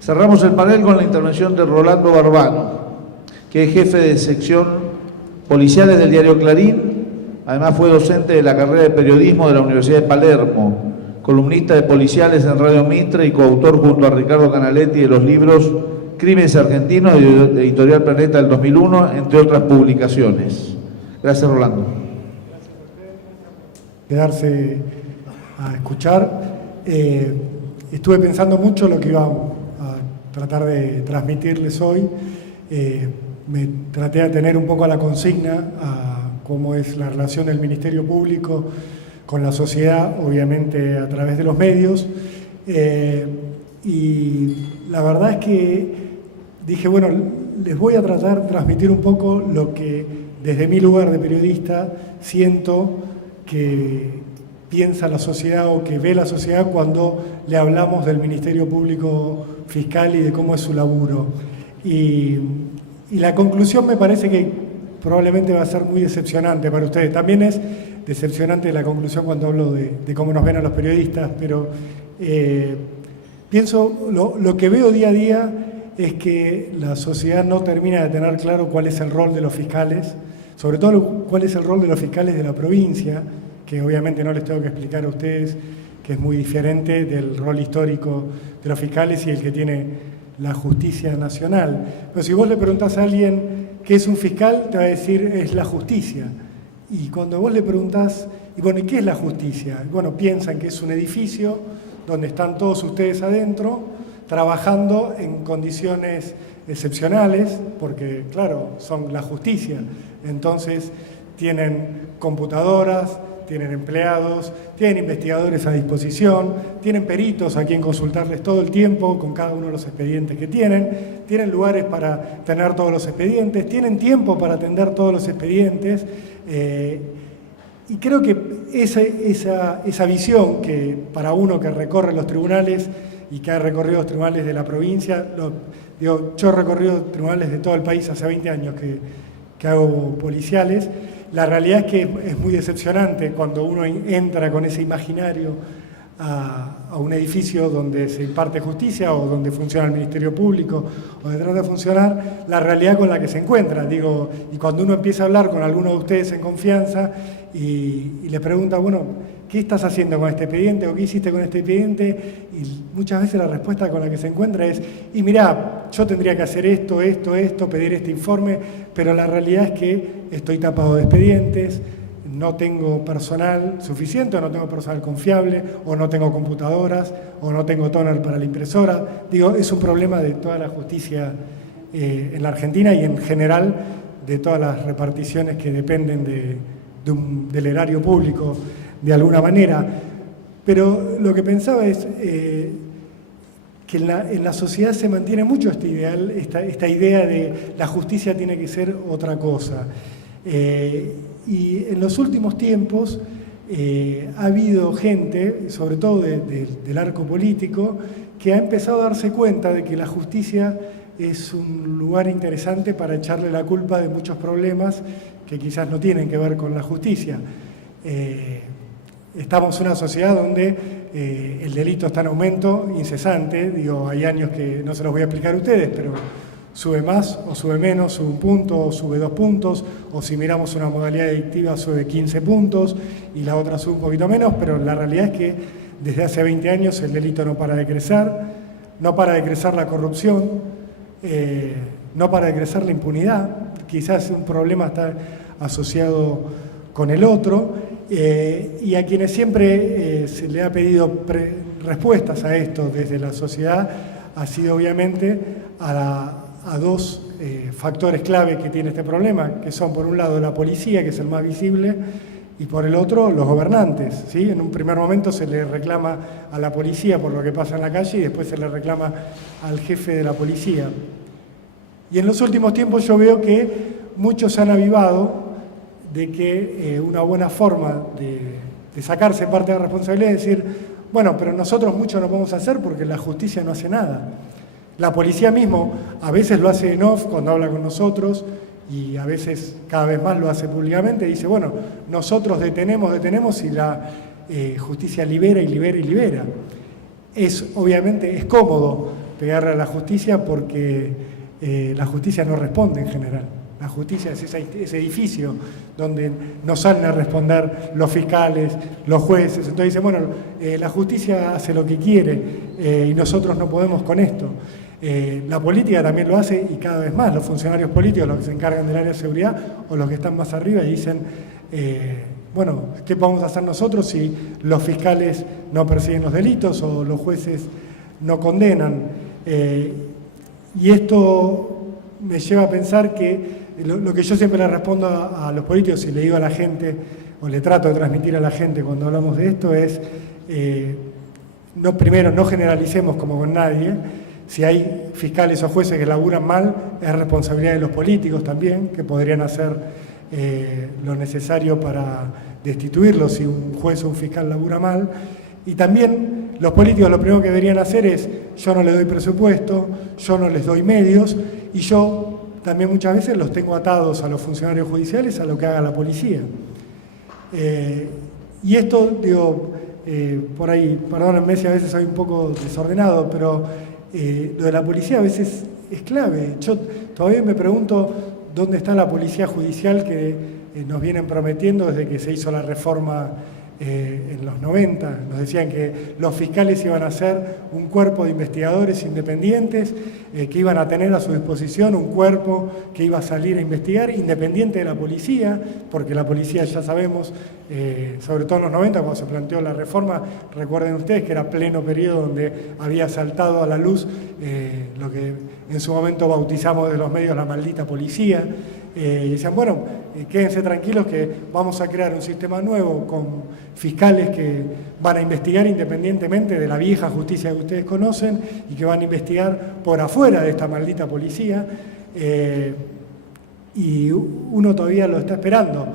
Cerramos el panel con la intervención de Rolando Barbano, que es jefe de sección policiales del diario Clarín. Además fue docente de la carrera de periodismo de la Universidad de Palermo, columnista de policiales en Radio Mitre y coautor junto a Ricardo Canaletti de los libros Crímenes Argentinos de Editorial Planeta del 2001, entre otras publicaciones. Gracias, Rolando. Quedarse a escuchar. Estuve pensando mucho lo que iba a tratar de transmitirles hoy. Me traté de atener un poco a la consigna, a cómo es la relación del Ministerio Público con la sociedad, obviamente a través de los medios. Y la verdad es que dije, bueno, les voy a tratar de transmitir un poco lo que desde mi lugar de periodista siento que piensa la sociedad o que ve la sociedad cuando le hablamos del Ministerio Público Fiscal y de cómo es su laburo. Y la conclusión me parece que probablemente va a ser muy decepcionante para ustedes. También es decepcionante la conclusión cuando hablo de cómo nos ven a los periodistas, pero pienso, lo que veo día a día es que la sociedad no termina de tener claro cuál es el rol de los fiscales, sobre todo cuál es el rol de los fiscales de la provincia, que obviamente no les tengo que explicar a ustedes, que es muy diferente del rol histórico de los fiscales y el que tiene la justicia nacional. Pero si vos le preguntás a alguien qué es un fiscal, te va a decir es la justicia. Y cuando vos le preguntás, y bueno, ¿y qué es la justicia? Bueno, piensan que es un edificio donde están todos ustedes adentro, trabajando en condiciones excepcionales, porque claro, son la justicia. Entonces tienen computadoras, tienen empleados, tienen investigadores a disposición, tienen peritos a quien consultarles todo el tiempo con cada uno de los expedientes que tienen lugares para tener todos los expedientes, tienen tiempo para atender todos los expedientes. Y creo que esa visión que para uno que recorre los tribunales y que ha recorrido los tribunales de la provincia, yo he recorrido tribunales de todo el país hace 20 años que hago policiales. La realidad es que es muy decepcionante cuando uno entra con ese imaginario a un edificio donde se imparte justicia o donde funciona el Ministerio Público o donde trata de funcionar, la realidad con la que se encuentra. Y cuando uno empieza a hablar con alguno de ustedes en confianza y le pregunta, bueno, ¿qué estás haciendo con este expediente o qué hiciste con este expediente? Y muchas veces la respuesta con la que se encuentra es, y mirá, yo tendría que hacer esto, pedir este informe, pero la realidad es que estoy tapado de expedientes, no tengo personal suficiente, o no tengo personal confiable, o no tengo computadoras, o no tengo toner para la impresora. Es un problema de toda la justicia en la Argentina y en general de todas las reparticiones que dependen del erario público de alguna manera. Pero lo que pensaba es que en la sociedad se mantiene mucho este ideal, esta idea de la justicia tiene que ser otra cosa. Y en los últimos tiempos ha habido gente, sobre todo del arco político, que ha empezado a darse cuenta de que la justicia es un lugar interesante para echarle la culpa de muchos problemas que quizás no tienen que ver con la justicia. Estamos en una sociedad donde el delito está en aumento incesante. Hay años que no se los voy a explicar a ustedes, pero sube más o sube menos, sube un punto o sube 2 puntos, o si miramos una modalidad delictiva sube 15 puntos y la otra sube un poquito menos, pero la realidad es que desde hace 20 años el delito no para de crecer, no para de crecer la corrupción, no para de crecer la impunidad. Quizás un problema está asociado con el otro, y a quienes siempre se le ha pedido respuestas a esto desde la sociedad ha sido obviamente a dos factores clave que tiene este problema, que son por un lado la policía, que es el más visible, y por el otro los gobernantes, ¿sí? En un primer momento se le reclama a la policía por lo que pasa en la calle y después se le reclama al jefe de la policía. Y en los últimos tiempos yo veo que muchos han avivado de que una buena forma de sacarse parte de la responsabilidad es decir, bueno, pero nosotros mucho no podemos hacer porque la justicia no hace nada. La policía mismo a veces lo hace en off cuando habla con nosotros y a veces cada vez más lo hace públicamente, dice, bueno, nosotros detenemos y la justicia libera y libera y libera. Obviamente es cómodo, pegarle a la justicia porque la justicia no responde en general. La justicia es ese edificio donde no salen a responder los fiscales, los jueces. Entonces dicen, bueno, la justicia hace lo que quiere y nosotros no podemos con esto. La política también lo hace y cada vez más. Los funcionarios políticos, los que se encargan del área de seguridad o los que están más arriba y dicen, bueno, ¿qué vamos a hacer nosotros si los fiscales no persiguen los delitos o los jueces no condenan? Y esto me lleva a pensar que lo que yo siempre le respondo a los políticos y le digo a la gente, o le trato de transmitir a la gente cuando hablamos de esto, es, primero, no generalicemos como con nadie. Si hay fiscales o jueces que laburan mal, es responsabilidad de los políticos también, que podrían hacer lo necesario para destituirlos si un juez o un fiscal labura mal. Y también los políticos lo primero que deberían hacer es, yo no les doy presupuesto, yo no les doy medios, y yo también muchas veces los tengo atados a los funcionarios judiciales a lo que haga la policía. Y esto, digo, por ahí, perdónenme si a veces soy un poco desordenado, pero lo de la policía a veces es clave. Yo todavía me pregunto dónde está la policía judicial que nos vienen prometiendo desde que se hizo la reforma en los 90. Nos decían que los fiscales iban a ser un cuerpo de investigadores independientes, que iban a tener a su disposición un cuerpo que iba a salir a investigar, independiente de la policía, porque la policía ya sabemos, sobre todo en los 90, cuando se planteó la reforma, recuerden ustedes que era pleno periodo donde había saltado a la luz lo que en su momento bautizamos de los medios la maldita policía. Y decían, bueno, quédense tranquilos que vamos a crear un sistema nuevo con fiscales que van a investigar independientemente de la vieja justicia que ustedes conocen y que van a investigar por afuera de esta maldita policía. Y uno todavía lo está esperando,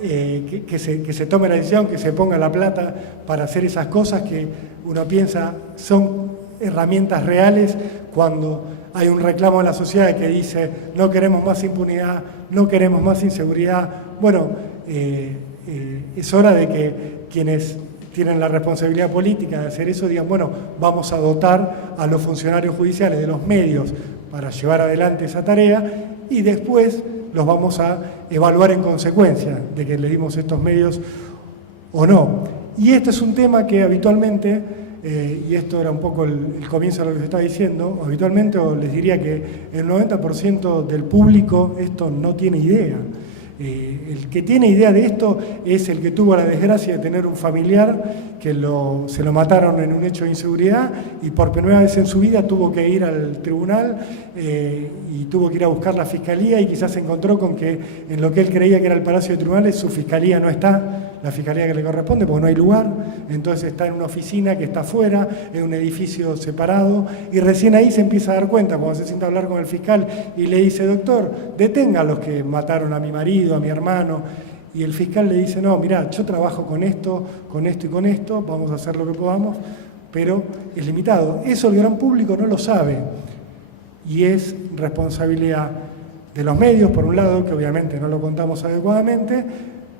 que se tome la decisión, que se ponga la plata para hacer esas cosas que uno piensa son herramientas reales cuando hay un reclamo en la sociedad que dice no queremos más impunidad, no queremos más inseguridad. Bueno, es hora de que quienes tienen la responsabilidad política de hacer eso digan, bueno, vamos a dotar a los funcionarios judiciales de los medios para llevar adelante esa tarea y después los vamos a evaluar en consecuencia de que le dimos estos medios o no. Y este es un tema que habitualmente, y esto era un poco el comienzo de lo que se está diciendo, habitualmente les diría que el 90% del público esto no tiene idea. El que tiene idea de esto es el que tuvo la desgracia de tener un familiar que se lo mataron en un hecho de inseguridad y por primera vez en su vida tuvo que ir al tribunal y tuvo que ir a buscar la fiscalía y quizás se encontró con que en lo que él creía que era el Palacio de Tribunales su fiscalía no está, la fiscalía que le corresponde porque no hay lugar, entonces está en una oficina que está afuera, en un edificio separado y recién ahí se empieza a dar cuenta cuando se sienta a hablar con el fiscal y le dice, doctor, detenga a los que mataron a mi marido, a mi hermano, y el fiscal le dice, no, mirá, yo trabajo con esto y con esto, vamos a hacer lo que podamos, pero es limitado. Eso el gran público no lo sabe y es responsabilidad de los medios, por un lado, que obviamente no lo contamos adecuadamente,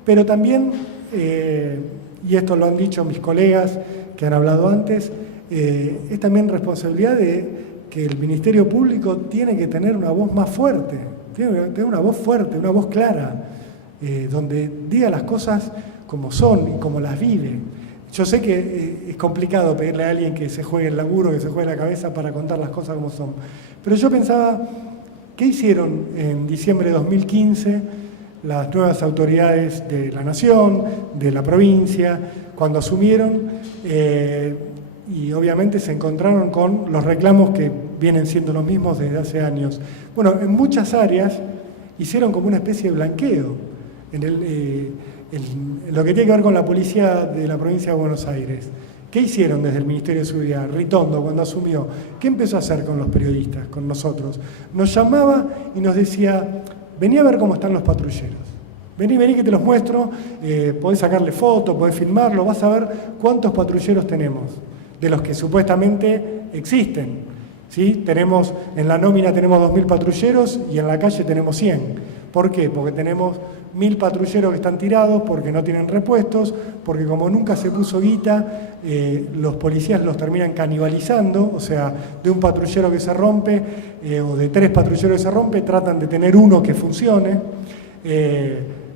pero también, y esto lo han dicho mis colegas que han hablado antes, es también responsabilidad de que el Ministerio Público tiene que tener una voz más fuerte, tiene que tener una voz fuerte, una voz clara, donde diga las cosas como son y como las vive. Yo sé que es complicado pedirle a alguien que se juegue el laburo, que se juegue la cabeza para contar las cosas como son, pero yo pensaba, ¿qué hicieron en diciembre de 2015 las nuevas autoridades de la Nación, de la provincia, cuando asumieron? Y obviamente se encontraron con los reclamos que vienen siendo los mismos desde hace años. Bueno, en muchas áreas hicieron como una especie de blanqueo. En lo que tiene que ver con la policía de la provincia de Buenos Aires. ¿Qué hicieron desde el Ministerio de Seguridad? Ritondo, cuando asumió, ¿qué empezó a hacer con los periodistas, con nosotros? Nos llamaba y nos decía, vení a ver cómo están los patrulleros. Vení que te los muestro, podés sacarle fotos, podés filmarlo, vas a ver cuántos patrulleros tenemos, de los que supuestamente existen. ¿Sí? En la nómina tenemos 2.000 patrulleros y en la calle tenemos 100. ¿Por qué? Porque tenemos 1000 patrulleros que están tirados, porque no tienen repuestos, porque como nunca se puso guita, los policías los terminan canibalizando, o sea, de un patrullero que se rompe, o de 3 patrulleros que se rompe, tratan de tener uno que funcione.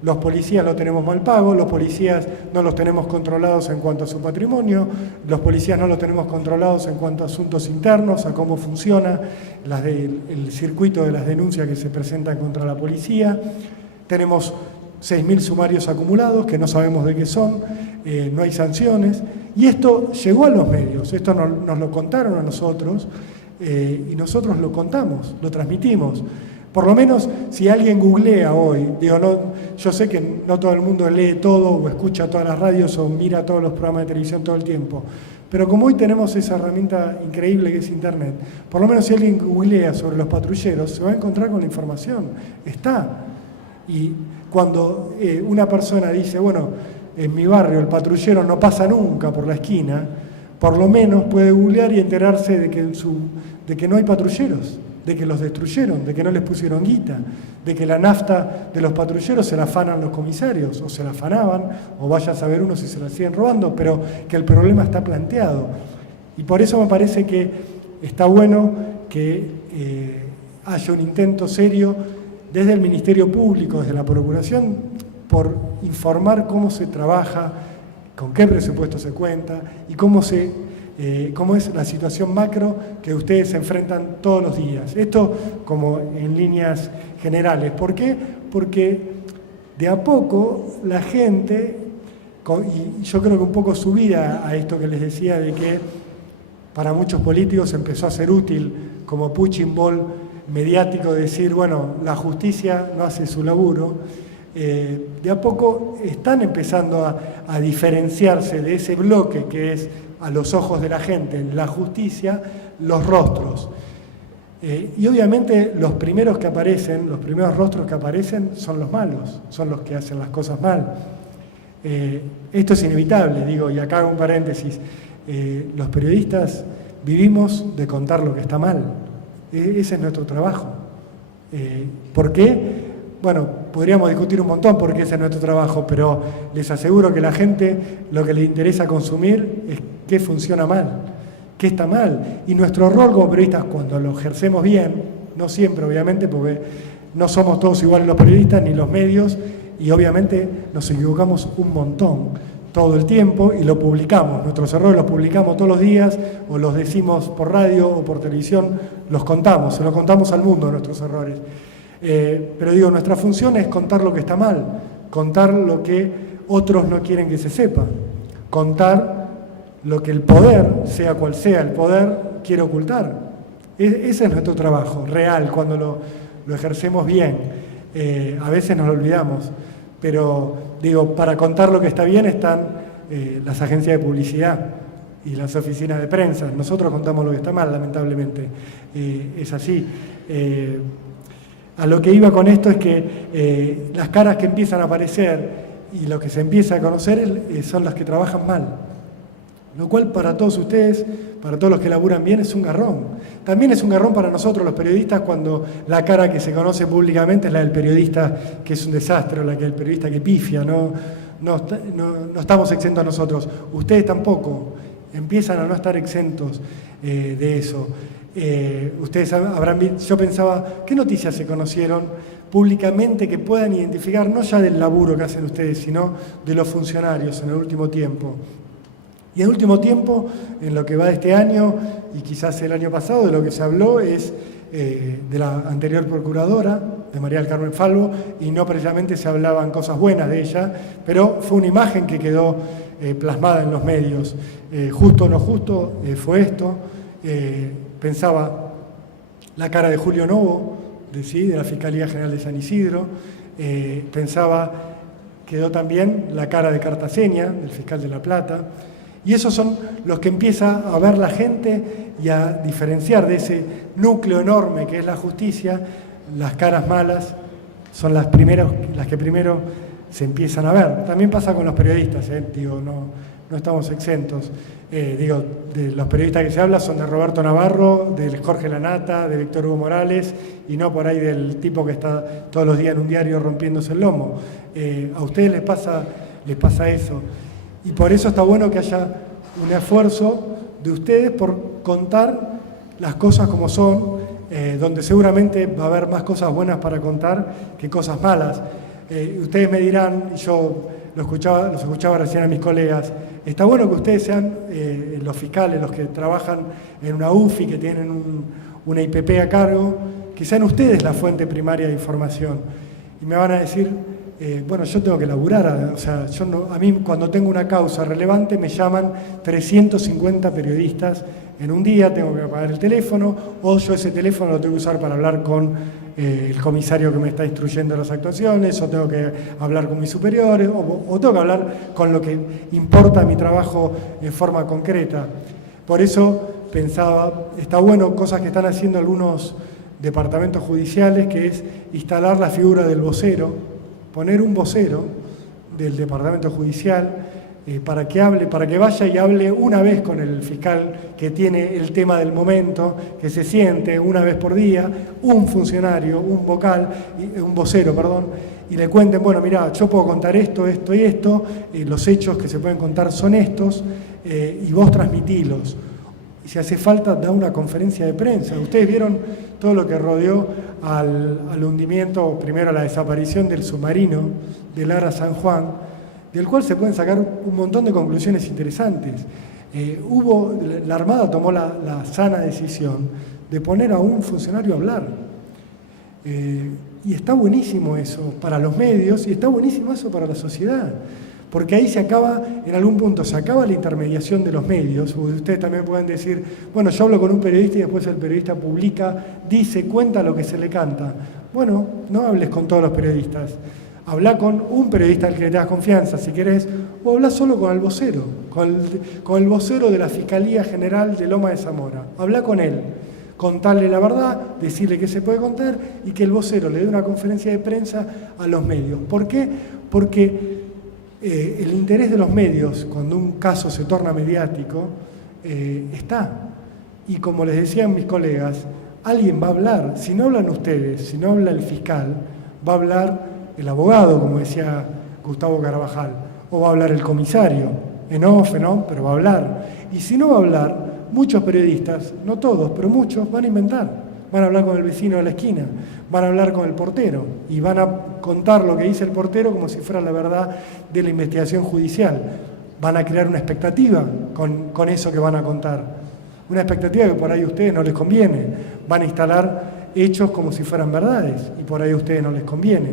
Los policías lo tenemos mal pago, los policías no los tenemos controlados en cuanto a su patrimonio, los policías no los tenemos controlados en cuanto a asuntos internos, a cómo funciona el circuito de las denuncias que se presentan contra la policía. Tenemos 6.000 sumarios acumulados que no sabemos de qué son, no hay sanciones, y esto llegó a los medios, esto nos lo contaron a nosotros, y nosotros lo contamos, lo transmitimos. Por lo menos, si alguien googlea hoy, yo sé que no todo el mundo lee todo o escucha todas las radios o mira todos los programas de televisión todo el tiempo, pero como hoy tenemos esa herramienta increíble que es Internet, por lo menos si alguien googlea sobre los patrulleros, se va a encontrar con la información, está. Y cuando una persona dice, bueno, en mi barrio el patrullero no pasa nunca por la esquina, por lo menos puede googlear y enterarse de que no hay patrulleros, de que los destruyeron, de que no les pusieron guita, de que la nafta de los patrulleros se la afanan los comisarios, o se la afanaban, o vaya a saber uno si se la siguen robando, pero que el problema está planteado. Y por eso me parece que está bueno que haya un intento serio desde el Ministerio Público, desde la Procuración, por informar cómo se trabaja, con qué presupuesto se cuenta y cómo es la situación macro que ustedes se enfrentan todos los días. Esto como en líneas generales. ¿Por qué? Porque de a poco la gente, y yo creo que un poco subida a esto que les decía de que para muchos políticos empezó a ser útil como punching ball mediático decir, bueno, la justicia no hace su laburo, de a poco están empezando a diferenciarse de ese bloque que es a los ojos de la gente, la justicia, los rostros. Y obviamente los primeros rostros que aparecen son los malos, son los que hacen las cosas mal. Esto es inevitable, digo, y acá hago un paréntesis, los periodistas vivimos de contar lo que está mal. Ese es nuestro trabajo. ¿Por qué? Bueno, podríamos discutir un montón por qué ese es nuestro trabajo, pero les aseguro que la gente lo que le interesa consumir es qué funciona mal, qué está mal. Y nuestro rol como periodistas, cuando lo ejercemos bien, no siempre obviamente, porque no somos todos iguales los periodistas ni los medios, y obviamente nos equivocamos un montón todo el tiempo y lo publicamos. Nuestros errores los publicamos todos los días o los decimos por radio o por televisión, los contamos, se los contamos al mundo nuestros errores. Pero digo, nuestra función es contar lo que está mal, contar lo que otros no quieren que se sepa, contar lo que el poder, sea cual sea el poder, quiere ocultar. Ese es nuestro trabajo real, cuando lo ejercemos bien. A veces nos lo olvidamos, pero digo, para contar lo que está bien están las agencias de publicidad y las oficinas de prensa. Nosotros contamos lo que está mal, lamentablemente. Es así. A lo que iba con esto es que las caras que empiezan a aparecer y lo que se empieza a conocer son las que trabajan mal. Lo cual para todos ustedes, para todos los que laburan bien, es un garrón. También es un garrón para nosotros los periodistas cuando la cara que se conoce públicamente es la del periodista que es un desastre, o la del periodista que pifia. No estamos exentos nosotros. Ustedes tampoco empiezan a no estar exentos de eso. Ustedes habrán visto, yo pensaba, ¿qué noticias se conocieron públicamente que puedan identificar, no ya del laburo que hacen ustedes, sino de los funcionarios en el último tiempo? Y en el último tiempo, en lo que va de este año y quizás el año pasado, de lo que se habló es de la anterior procuradora, de María del Carmen Falvo, y no precisamente se hablaban cosas buenas de ella, pero fue una imagen que quedó plasmada en los medios. Justo o no justo fue esto. Pensaba la cara de Julio Novo, de la Fiscalía General de San Isidro, quedó también la cara de Cartaseña, del fiscal de La Plata, y esos son los que empieza a ver la gente y a diferenciar de ese núcleo enorme que es la justicia. Las caras malas son las que primero se empiezan a ver. También pasa con los periodistas, digo, no estamos exentos. Digo, de los periodistas que se habla son de Roberto Navarro, de Jorge Lanata, de Víctor Hugo Morales, y no por ahí del tipo que está todos los días en un diario rompiéndose el lomo. A ustedes les pasa eso. Y por eso está bueno que haya un esfuerzo de ustedes por contar las cosas como son, donde seguramente va a haber más cosas buenas para contar que cosas malas. Ustedes me dirán, y yo los escuchaba recién a mis colegas, está bueno que ustedes sean los fiscales, los que trabajan en una UFI, que tienen una IPP a cargo, que sean ustedes la fuente primaria de información. Y me van a decir, bueno, yo tengo que laburar, o sea, a mí cuando tengo una causa relevante me llaman 350 periodistas en un día, tengo que apagar el teléfono, o yo ese teléfono lo tengo que usar para hablar con el comisario que me está instruyendo las actuaciones, o tengo que hablar con mis superiores, o tengo que hablar con lo que importa mi trabajo en forma concreta. Por eso pensaba, está bueno cosas que están haciendo algunos departamentos judiciales, que es instalar la figura del vocero, poner un vocero del departamento judicial para que vaya y hable una vez con el fiscal que tiene el tema del momento, que se siente una vez por día, un funcionario, un vocero, y le cuenten, bueno, mira, yo puedo contar esto, esto y esto, los hechos que se pueden contar son estos, y vos transmitilos. Y si hace falta, da una conferencia de prensa. Ustedes vieron todo lo que rodeó al hundimiento, primero a la desaparición del submarino de Lara San Juan, del cual se pueden sacar un montón de conclusiones interesantes. La Armada tomó la sana decisión de poner a un funcionario a hablar. Y está buenísimo eso para los medios, y está buenísimo eso para la sociedad. Porque ahí en algún punto se acaba la intermediación de los medios. Ustedes también pueden decir, bueno, yo hablo con un periodista y después el periodista publica, dice, cuenta lo que se le canta. Bueno, no hables con todos los periodistas. Habla con un periodista al que le das confianza, si querés, o habla solo con el vocero, con el vocero de la Fiscalía General de Loma de Zamora. Habla con él, contarle la verdad, decirle qué se puede contar y que el vocero le dé una conferencia de prensa a los medios. ¿Por qué? Porque el interés de los medios, cuando un caso se torna mediático, está. Y como les decían mis colegas, alguien va a hablar. Si no hablan ustedes, si no habla el fiscal, va a hablar el abogado, como decía Gustavo Carvajal, o va a hablar el comisario, en off, pero va a hablar. Y si no va a hablar, muchos periodistas, no todos, pero muchos, van a inventar. Van a hablar con el vecino de la esquina, van a hablar con el portero y van a contar lo que dice el portero como si fuera la verdad de la investigación judicial. Van a crear una expectativa con eso que van a contar. Una expectativa que por ahí a ustedes no les conviene. Van a instalar hechos como si fueran verdades y por ahí a ustedes no les conviene.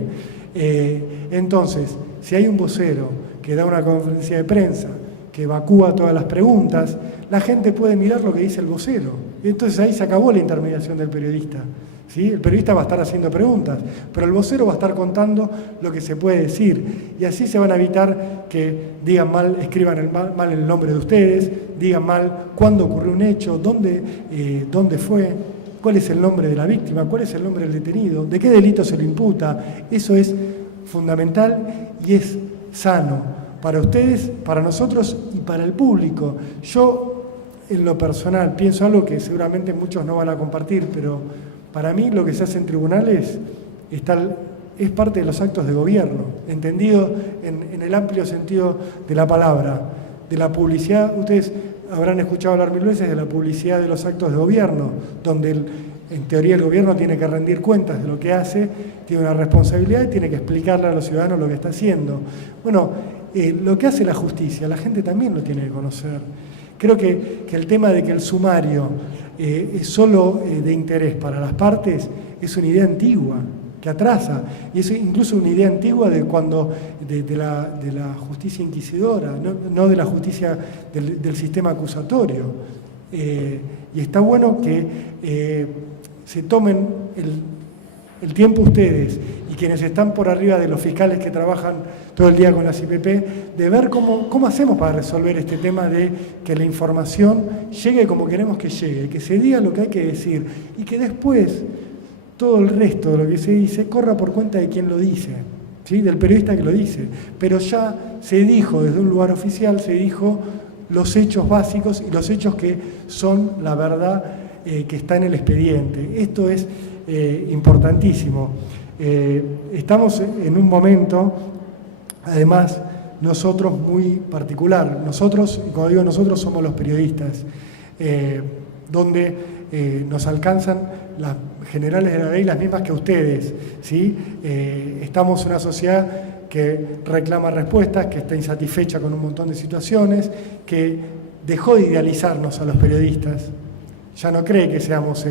Entonces, si hay un vocero que da una conferencia de prensa, que evacúa todas las preguntas, la gente puede mirar lo que dice el vocero. Y entonces ahí se acabó la intermediación del periodista. ¿Sí? El periodista va a estar haciendo preguntas, pero el vocero va a estar contando lo que se puede decir. Y así se van a evitar que digan mal, escriban mal el nombre de ustedes, digan mal cuándo ocurrió un hecho, dónde fue, cuál es el nombre de la víctima, cuál es el nombre del detenido, de qué delito se le imputa. Eso es fundamental y es sano para ustedes, para nosotros y para el público. Yo, en lo personal, pienso algo que seguramente muchos no van a compartir, pero para mí lo que se hace en tribunales es parte de los actos de gobierno, entendido en el amplio sentido de la palabra, de la publicidad. Ustedes habrán escuchado hablar mil veces de la publicidad de los actos de gobierno, donde en teoría el gobierno tiene que rendir cuentas de lo que hace, tiene una responsabilidad y tiene que explicarle a los ciudadanos lo que está haciendo. Bueno, lo que hace la justicia, la gente también lo tiene que conocer. Creo que el tema de que el sumario es solo de interés para las partes es una idea antigua, que atrasa, y es incluso una idea antigua de la justicia inquisidora, no de la justicia del sistema acusatorio. Y está bueno que se tomen el tiempo ustedes y quienes están por arriba de los fiscales que trabajan todo el día con las IPP, de ver cómo hacemos para resolver este tema de que la información llegue como queremos que llegue, que se diga lo que hay que decir y que después todo el resto de lo que se dice corra por cuenta de quien lo dice. ¿sí? Del periodista que lo dice. Pero ya se dijo desde un lugar oficial, se dijo los hechos básicos y los hechos que son la verdad que está en el expediente. Esto es importantísimo. Estamos en un momento, además, nosotros muy particular. Nosotros, y cuando digo nosotros, somos los periodistas, donde nos alcanzan las generales de la ley, las mismas que ustedes, ¿sí? Estamos en una sociedad que reclama respuestas, que está insatisfecha con un montón de situaciones, que dejó de idealizarnos a los periodistas, ya no cree que seamos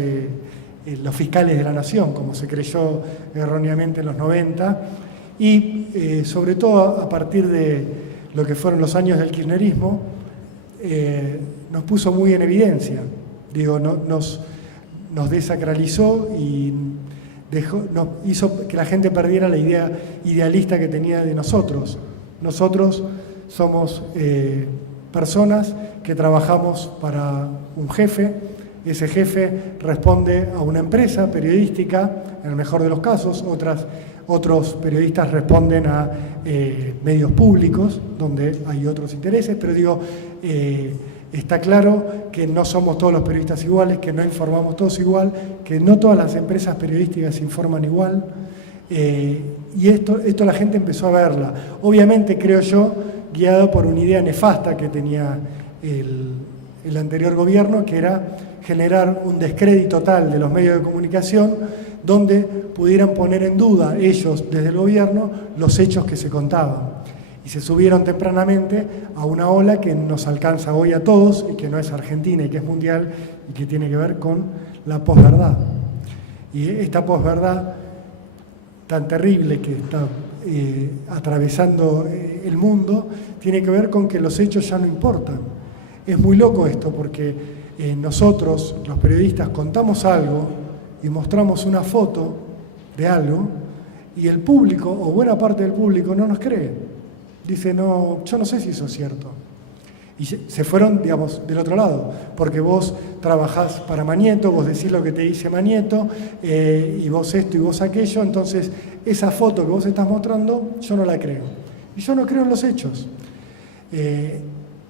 los fiscales de la nación, como se creyó erróneamente en los 90, y sobre todo a partir de lo que fueron los años del kirchnerismo, nos puso muy en evidencia. Digo, nos desacralizó y nos hizo que la gente perdiera la idea idealista que tenía de nosotros. Nosotros somos personas que trabajamos para un jefe. Ese jefe responde a una empresa periodística, en el mejor de los casos. Otros periodistas responden a medios públicos, donde hay otros intereses, pero digo, está claro que no somos todos los periodistas iguales, que no informamos todos igual, que no todas las empresas periodísticas informan igual, y esto la gente empezó a verla. Obviamente, creo yo, guiado por una idea nefasta que tenía el anterior gobierno, que era generar un descrédito tal de los medios de comunicación donde pudieran poner en duda ellos, desde el gobierno, los hechos que se contaban. Y se subieron tempranamente a una ola que nos alcanza hoy a todos y que no es argentina y que es mundial y que tiene que ver con la posverdad. Y esta posverdad tan terrible que está atravesando el mundo tiene que ver con que los hechos ya no importan. Es muy loco esto porque nosotros, los periodistas, contamos algo y mostramos una foto de algo y el público, o buena parte del público, no nos cree. Dice, no, yo no sé si eso es cierto. Y se fueron, digamos, del otro lado, porque vos trabajás para Mañeto, vos decís lo que te dice Mañeto, y vos esto y vos aquello, entonces esa foto que vos estás mostrando, yo no la creo. Y yo no creo en los hechos.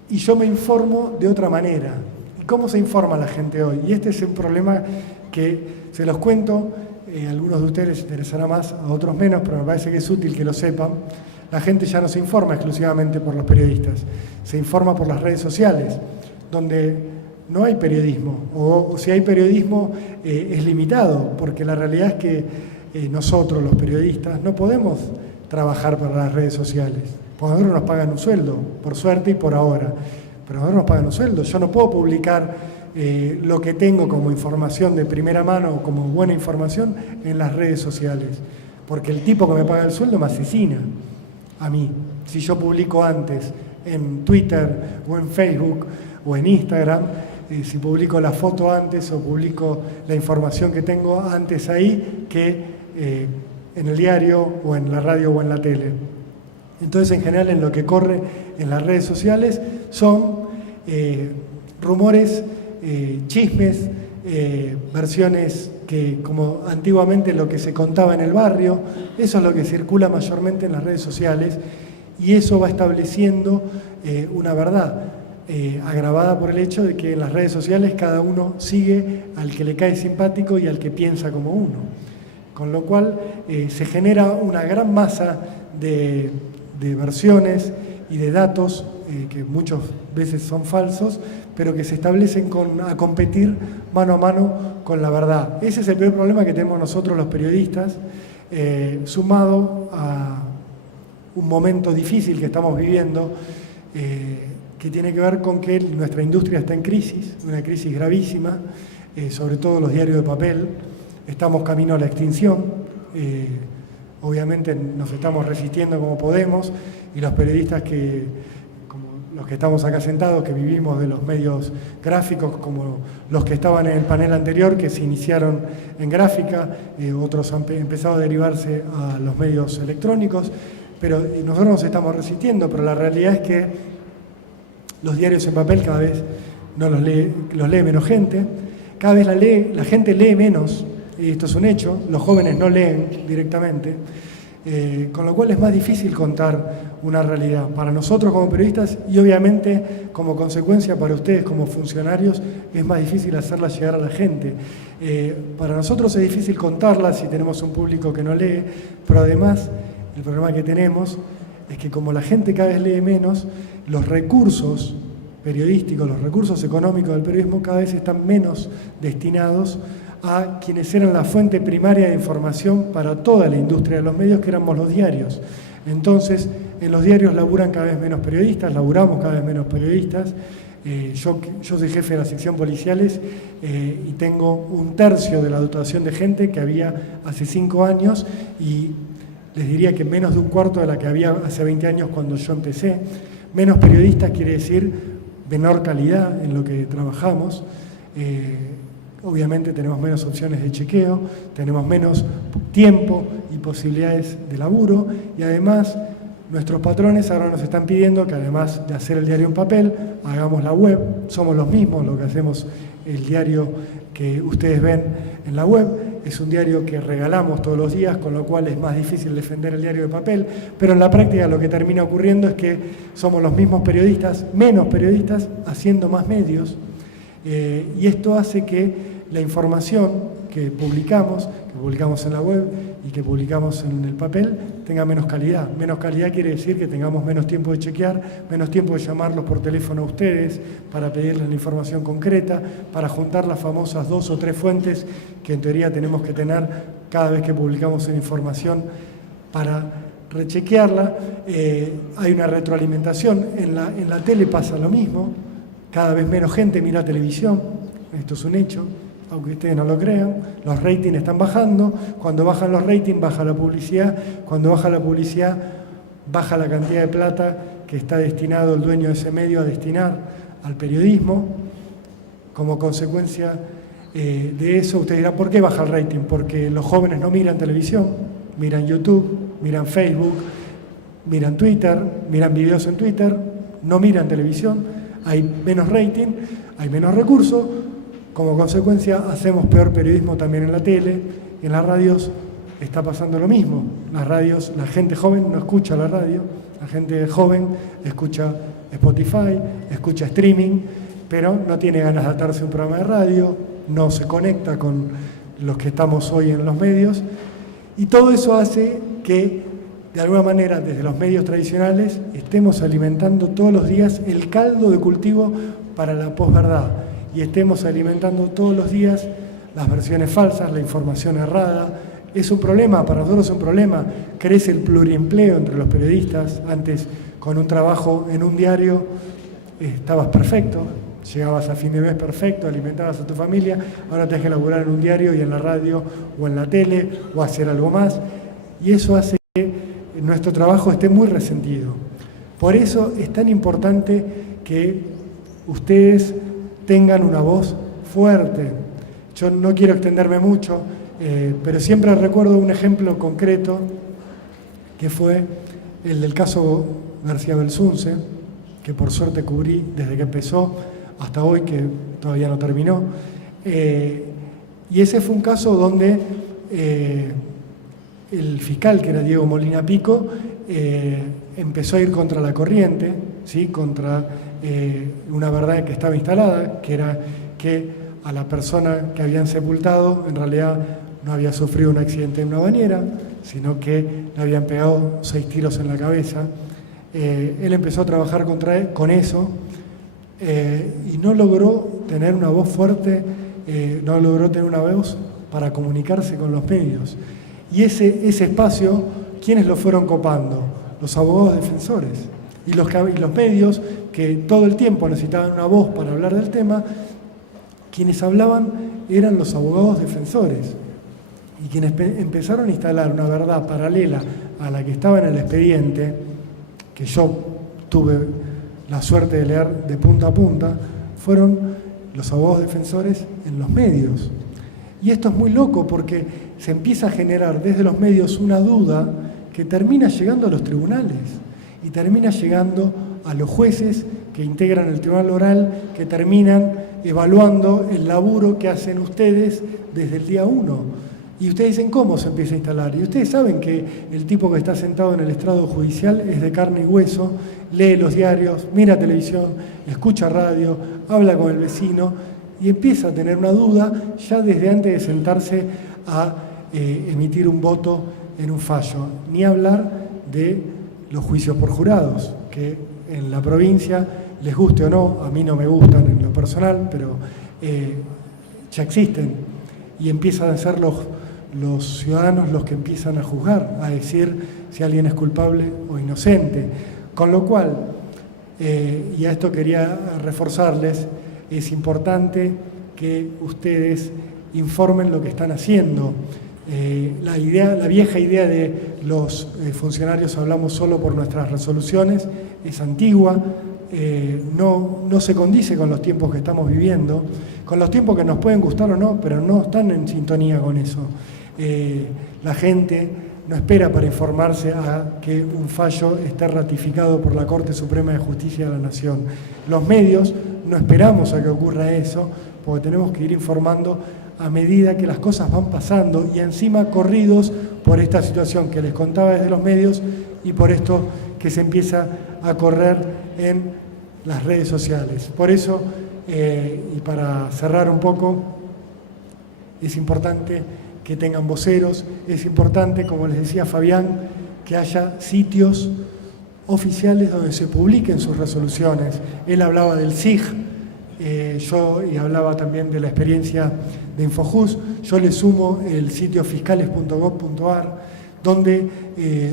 Y yo me informo de otra manera. ¿Y cómo se informa la gente hoy? Y este es un problema que se los cuento, a algunos de ustedes les interesará más, a otros menos, pero me parece que es útil que lo sepan. La gente ya no se informa exclusivamente por los periodistas, se informa por las redes sociales, donde no hay periodismo, o si hay periodismo es limitado, porque la realidad es que nosotros, los periodistas, no podemos trabajar para las redes sociales. Por nosotros nos pagan un sueldo, por suerte y por ahora, pero a nosotros nos pagan un sueldo. Yo no puedo publicar lo que tengo como información de primera mano o como buena información en las redes sociales, porque el tipo que me paga el sueldo me asesina a mí. Si yo publico antes en Twitter o en Facebook o en Instagram, si publico la foto antes o publico la información que tengo antes ahí que en el diario o en la radio o en la tele. Entonces, en general, en lo que corre en las redes sociales son rumores, chismes, versiones que, como antiguamente lo que se contaba en el barrio, eso es lo que circula mayormente en las redes sociales y eso va estableciendo una verdad agravada por el hecho de que en las redes sociales cada uno sigue al que le cae simpático y al que piensa como uno. Con lo cual se genera una gran masa de versiones y de datos que muchas veces son falsos, pero que se establecen a competir mano a mano con la verdad. Ese es el peor problema que tenemos nosotros los periodistas, sumado a un momento difícil que estamos viviendo, que tiene que ver con que nuestra industria está en crisis, una crisis gravísima, sobre todo los diarios de papel. Estamos camino a la extinción. Obviamente nos estamos resistiendo como podemos y los periodistas como los que estamos acá sentados, que vivimos de los medios gráficos, como los que estaban en el panel anterior, que se iniciaron en gráfica, otros han empezado a derivarse a los medios electrónicos, pero nosotros nos estamos resistiendo, pero la realidad es que los diarios en papel cada vez no los lee menos gente, cada vez la gente lee menos. Y esto es un hecho, los jóvenes no leen directamente, Con lo cual es más difícil contar una realidad para nosotros como periodistas y obviamente como consecuencia para ustedes como funcionarios es más difícil hacerla llegar a la gente. Para nosotros es difícil contarla si tenemos un público que no lee, pero además el problema que tenemos es que como la gente cada vez lee menos, los recursos periodísticos, los recursos económicos del periodismo cada vez están menos destinados a quienes eran la fuente primaria de información para toda la industria de los medios, que éramos los diarios. Entonces, en los diarios laburamos cada vez menos periodistas. Yo soy jefe de la sección policiales y tengo 1/3 de la dotación de gente que había hace 5 años y les diría que menos de 1/4 de la que había hace 20 años cuando yo empecé. Menos periodistas quiere decir menor calidad en lo que trabajamos. Obviamente tenemos menos opciones de chequeo, tenemos menos tiempo y posibilidades de laburo y además nuestros patrones ahora nos están pidiendo que además de hacer el diario en papel, hagamos la web. Somos los mismos lo que hacemos el diario que ustedes ven en la web. Es un diario que regalamos todos los días, con lo cual es más difícil defender el diario de papel, pero en la práctica lo que termina ocurriendo es que somos los mismos periodistas, menos periodistas, haciendo más medios. Y esto hace que la información que publicamos en la web y que publicamos en el papel, tenga menos calidad. Menos calidad quiere decir que tengamos menos tiempo de chequear, menos tiempo de llamarlos por teléfono a ustedes para pedirles la información concreta, para juntar las famosas 2 o 3 fuentes que en teoría tenemos que tener cada vez que publicamos una información para rechequearla. Hay una retroalimentación. En la tele pasa lo mismo. Cada vez menos gente mira televisión. Esto es un hecho. Aunque ustedes no lo crean, los ratings están bajando. Cuando bajan los ratings, baja la publicidad. Cuando baja la publicidad, baja la cantidad de plata que está destinado el dueño de ese medio a destinar al periodismo. Como consecuencia de eso, ustedes dirán, ¿por qué baja el rating? Porque los jóvenes no miran televisión, miran YouTube, miran Facebook, miran Twitter, miran videos en Twitter, no miran televisión. Hay menos rating, hay menos recursos. Como consecuencia, hacemos peor periodismo también en la tele. En las radios está pasando lo mismo. Las radios, la gente joven no escucha la radio, la gente joven escucha Spotify, escucha streaming, pero no tiene ganas de atarse a un programa de radio, no se conecta con los que estamos hoy en los medios. Y todo eso hace que, de alguna manera, desde los medios tradicionales, estemos alimentando todos los días el caldo de cultivo para la posverdad. Y estemos alimentando todos los días las versiones falsas, la información errada. Es un problema, para nosotros es un problema. Crece el pluriempleo entre los periodistas. Antes, con un trabajo en un diario, estabas perfecto, llegabas a fin de mes perfecto, alimentabas a tu familia. Ahora tenés que laburar en un diario y en la radio o en la tele o hacer algo más. Y eso hace que nuestro trabajo esté muy resentido. Por eso es tan importante que ustedes tengan una voz fuerte. Yo no quiero extenderme mucho, pero siempre recuerdo un ejemplo concreto que fue el del caso García Belsunce, que por suerte cubrí desde que empezó hasta hoy, que todavía no terminó. Y ese fue un caso donde el fiscal, que era Diego Molina Pico, empezó a ir contra la corriente, ¿sí? Contra una verdad que estaba instalada, que era que a la persona que habían sepultado en realidad no había sufrido un accidente en una bañera, sino que le habían pegado 6 tiros en la cabeza. Él empezó a trabajar con eso y no logró tener una voz fuerte, no logró tener una voz para comunicarse con los medios. Y ese espacio, ¿quiénes lo fueron copando? Los abogados defensores. Y los medios, que todo el tiempo necesitaban una voz para hablar del tema, quienes hablaban eran los abogados defensores. Y quienes empezaron a instalar una verdad paralela a la que estaba en el expediente, que yo tuve la suerte de leer de punta a punta, fueron los abogados defensores en los medios. Y esto es muy loco porque se empieza a generar desde los medios una duda que termina llegando a los tribunales y termina llegando a los jueces que integran el tribunal oral, que terminan evaluando el laburo que hacen ustedes desde el día 1. Y ustedes dicen, ¿cómo se empieza a instalar? Y ustedes saben que el tipo que está sentado en el estrado judicial es de carne y hueso, lee los diarios, mira televisión, escucha radio, habla con el vecino y empieza a tener una duda ya desde antes de sentarse a emitir un voto en un fallo. Ni hablar de los juicios por jurados, que en la provincia, les guste o no, a mí no me gustan en lo personal, pero ya existen y empiezan a ser los ciudadanos los que empiezan a juzgar, a decir si alguien es culpable o inocente. Con lo cual, y a esto quería reforzarles, es importante que ustedes informen lo que están haciendo. La vieja idea de los funcionarios hablamos solo por nuestras resoluciones es antigua, no se condice con los tiempos que estamos viviendo, con los tiempos que nos pueden gustar o no, pero no están en sintonía con eso. La gente no espera para informarse a que un fallo esté ratificado por la Corte Suprema de Justicia de la Nación. Los medios no esperamos a que ocurra eso, porque tenemos que ir informando a medida que las cosas van pasando y encima corridos por esta situación que les contaba desde los medios y por esto que se empieza a correr en las redes sociales. Por eso, y para cerrar un poco, es importante que tengan voceros, es importante, como les decía Fabián, que haya sitios oficiales donde se publiquen sus resoluciones. Él hablaba del SIG, y hablaba también de la experiencia de Infojust. Yo le sumo el sitio fiscales.gov.ar, donde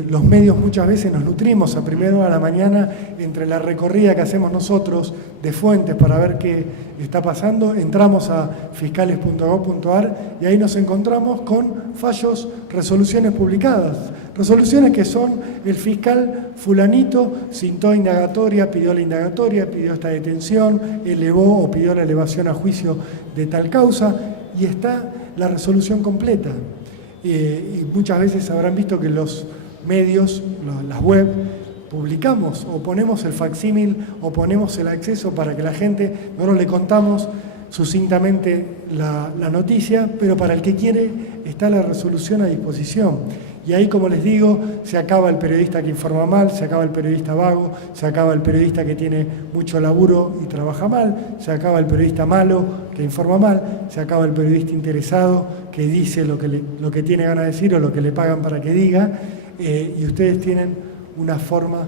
los medios muchas veces nos nutrimos a primera hora de la mañana entre la recorrida que hacemos nosotros de fuentes para ver qué está pasando. Entramos a fiscales.gov.ar y ahí nos encontramos con fallos, resoluciones publicadas. Resoluciones que son el fiscal fulanito citó indagatoria, pidió la indagatoria, pidió esta detención, elevó o pidió la elevación a juicio de tal causa y está la resolución completa. Y muchas veces habrán visto que los medios, las web, publicamos o ponemos el facsímil o ponemos el acceso para que la gente, nosotros le contamos sucintamente la noticia, pero para el que quiere está la resolución a disposición. Y ahí, como les digo, se acaba el periodista que informa mal, se acaba el periodista vago, se acaba el periodista que tiene mucho laburo y trabaja mal, se acaba el periodista malo que informa mal, se acaba el periodista interesado que dice lo que tiene ganas de decir o lo que le pagan para que diga, y ustedes tienen una forma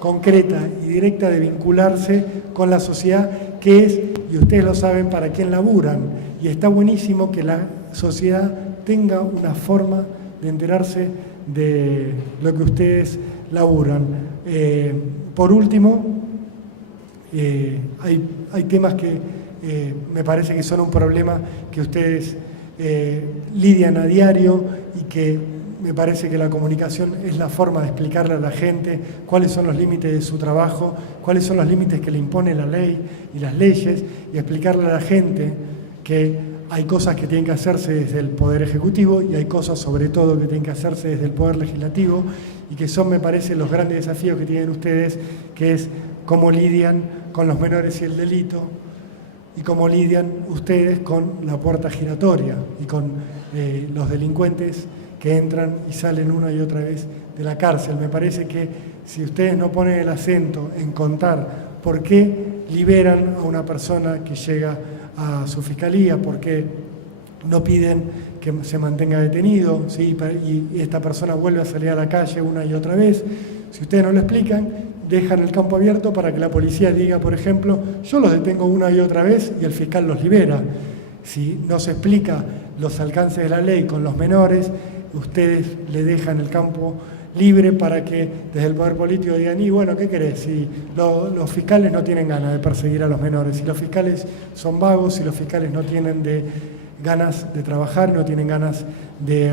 concreta y directa de vincularse con la sociedad, que es, y ustedes lo saben, para quién laburan. Y está buenísimo que la sociedad tenga una forma de enterarse de lo que ustedes laburan. Por último, hay temas que me parece que son un problema que ustedes lidian a diario y que me parece que la comunicación es la forma de explicarle a la gente cuáles son los límites de su trabajo, cuáles son los límites que le impone la ley y las leyes, y explicarle a la gente que hay cosas que tienen que hacerse desde el Poder Ejecutivo y hay cosas, sobre todo, que tienen que hacerse desde el Poder Legislativo y que son, me parece, los grandes desafíos que tienen ustedes, que es cómo lidian con los menores y el delito y cómo lidian ustedes con la puerta giratoria y con los delincuentes que entran y salen una y otra vez de la cárcel. Me parece que si ustedes no ponen el acento en contar por qué liberan a una persona que llega a su fiscalía, por qué no piden que se mantenga detenido, ¿sí? Y esta persona vuelve a salir a la calle una y otra vez, si ustedes no lo explican, dejan el campo abierto para que la policía diga, por ejemplo, yo los detengo una y otra vez y el fiscal los libera. Si no se explica los alcances de la ley con los menores, ustedes le dejan el campo libre para que desde el poder político digan, y bueno, ¿qué querés? Si los fiscales no tienen ganas de perseguir a los menores, si los fiscales son vagos, si los fiscales no tienen ganas de trabajar, no tienen ganas de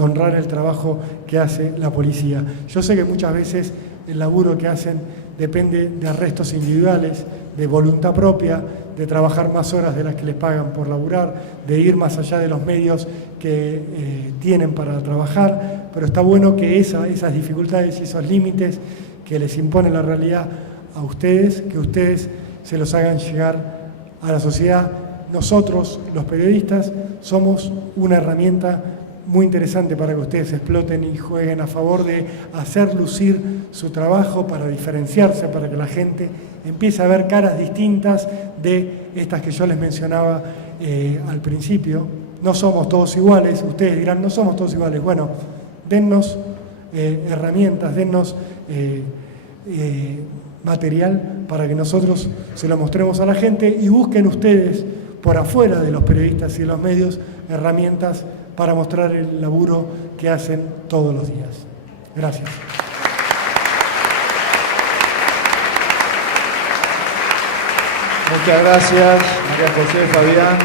honrar el trabajo que hace la policía. Yo sé que muchas veces el laburo que hacen depende de arrestos individuales, de voluntad propia, de trabajar más horas de las que les pagan por laburar, de ir más allá de los medios que tienen para trabajar, pero está bueno que esas dificultades y esos límites que les impone la realidad a ustedes, que ustedes se los hagan llegar a la sociedad. Nosotros, los periodistas, somos una herramienta muy interesante para que ustedes exploten y jueguen a favor de hacer lucir su trabajo para diferenciarse, para que la gente empiece a ver caras distintas de estas que yo les mencionaba al principio. No somos todos iguales, ustedes dirán, no somos todos iguales. Bueno, dennos herramientas, dennos material para que nosotros se lo mostremos a la gente y busquen ustedes por afuera de los periodistas y de los medios herramientas para mostrar el laburo que hacen todos los días. Gracias. Muchas gracias, María José, Fabián.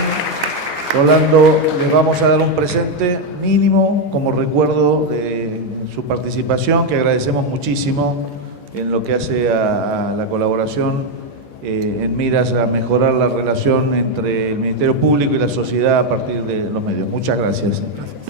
Rolando, les vamos a dar un presente mínimo como recuerdo de su participación, que agradecemos muchísimo en lo que hace a la colaboración en miras a mejorar la relación entre el Ministerio Público y la sociedad a partir de los medios. Muchas gracias. Gracias.